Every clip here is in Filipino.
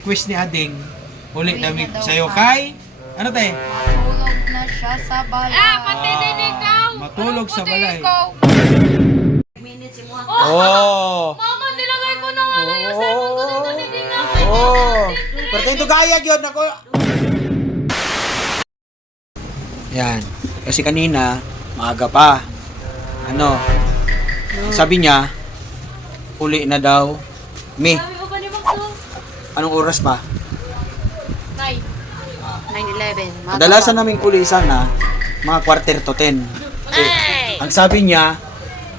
Quiz ni Ading. Uli dami sa'yo kay... Ano tayo? Matulog na siya sa balay. Pati din ikaw. Matulog sa balay. Ikaw. Oh! Mama, nilagay ko na nga yung cellphone ko doon kasi di nga ako. Oh! Pero ito gayag yun ako. Yan. Kasi kanina, maaga pa. Ano? Sabi niya, uli na daw. May. Sabi mo ba ni Maxo? Anong oras ba? 9:11. Kadalasan naming uli sana, mga quarter to 10. Ang sabi niya,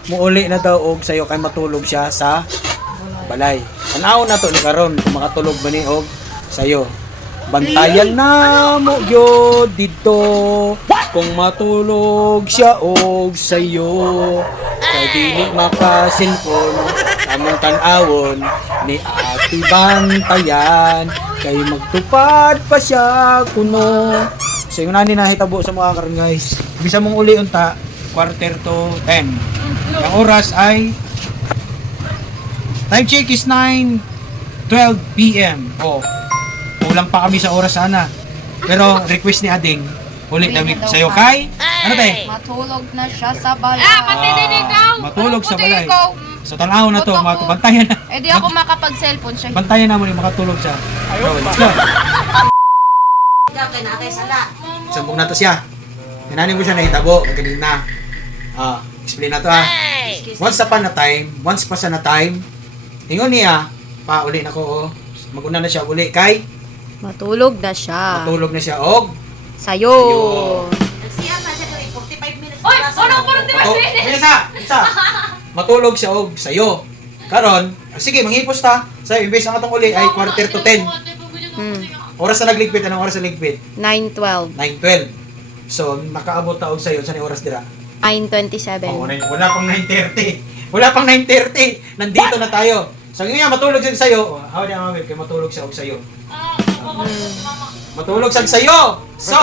muuli na daw og sayo kay matulog siya sa balay. Tanaw na to ni karon kung makatulog ba ni og sayo. Bantayan na mo gyud dito kung matulog siya og sayo. Kay dili makasilpon among tan-awon ni Ate Bantayan kay magtupad pa siya kuno. So yung nani nahitabo sa mga karon guys. Bisa mong uli unta quarter to 10. Ang oras ay time check is 9:12 PM. Oh. Kulang pa kami sa oras sana. Pero request ni Ading, uli dami sa'yo kay ano tayo? Matulog na siya sa balay. Pati din ikaw. Matulog sa Pati balay. ikaw. Sa tanaw na to, bantayan na. Eh di ako makapag-cellphone siya. Bantayan na mo ni makatulog siya. Bro, let's go. Sambong na to siya. Hinanin mo siya na hitabo ng kanina. Explain na to ha. Once upon a time, once pa sa na time, ingon niya, pa uli na ko, maguna na siya uli kay Matulog na siya. matulog na siya og Sayo. Oy, ano pa rin isa. Matulog siya og sayo. Karon, sige manghipos ta. Sayo imbes ang atong uli ay quarter to 10. Oras na nagligpit, anong oras na nagligpit? 9:12. 9:12. So, nakaabot ta og sayo sa ni oras dira. 9:27. Oh, wala pang 9:30. Wala pang 9:30. Nandito na tayo. So, ngayon matulog siya sayo. Hawa niya mamit kay matulog siya og sayo. Matulog siya sayo. So,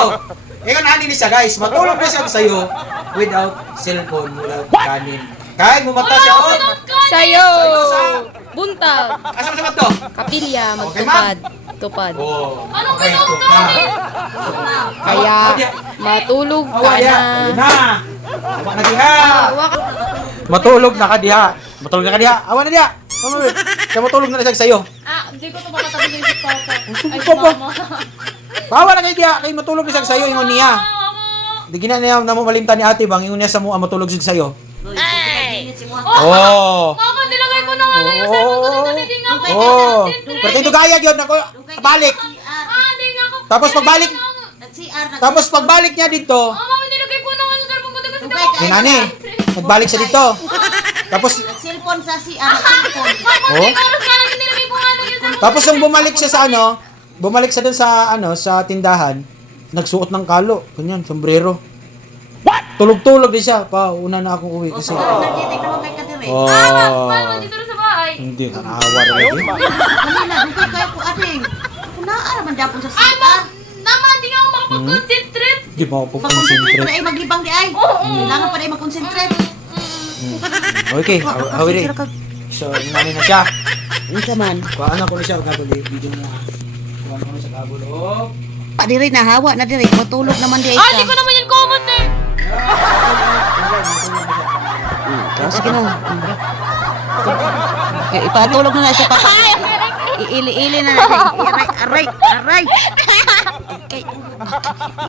ikaw na ni siya guys. Matulog na siya sayo without cellphone, without kanin. Kahit mumata siya og Sayo. sa Buntag. asa mo to? Kapilya. Okay, Magtupad. Tupad. Oh. Anong okay, without to, kanin? Kaya matulog ka na. Na. Awa na diha. Awa ka. Matulog na ka diha. Matulog na ka diha. Awa na diha. Kaya matulog na siya sayo. Hindi ko ito makatabi yung si Papa. Ay, Papa. Mama. Bawa na kay diha. Kay matulog na siya sayo ingon niya. Di gina niya na mo malimtan ni ate bang ingon niya sa mo matulog siya sayo. Oh. Mama, nilagay ko na nga yung cellphone ko doon kasi di nga ako. Oh. Pero ito gayag yun ako balik. Di nga ako. Tapos pagbalik niya dito, Mama, nilagay ko na nga yung cellphone ko doon kasi di ako. hinani. Nagbalik siya dito. Tapos Cellphone sa CR, cellphone. oh. Oras ka lang nilagay ko nga lang yung cellphone. Tapos nung bumalik siya sa ano, bumalik siya dun sa ano, sa tindahan, nagsuot ng kalo, ganyan, sombrero. Tulog-tulog din siya. Pa, una na akong uwi kasi. Energetic naman kay Kadire. Oh. Mama, dito rin sa bahay. Hindi, nanahawa rin lagi. Kanina, dugay kayo po ating. Kunaan man dapon sa CR. Mama, di nga ako makapag-concentrate. Hindi pa ako Mag-concentrate pa concentrate. na ay maglibang di ay. Kailangan pa na ay mag-concentrate. Okay, hawi rin. So, nani na siya. Ano ka man? Kuhaan ako na siya, kabuli. Video mo. Kuhaan ko na siya, kabuli. Oh. Pa dire na hawa na dire. Matulog naman di ay Di ko naman yung common eh. Sige na. Ipatulog na siya pa. Iili-ili na. Aray, aray, aray. Okay.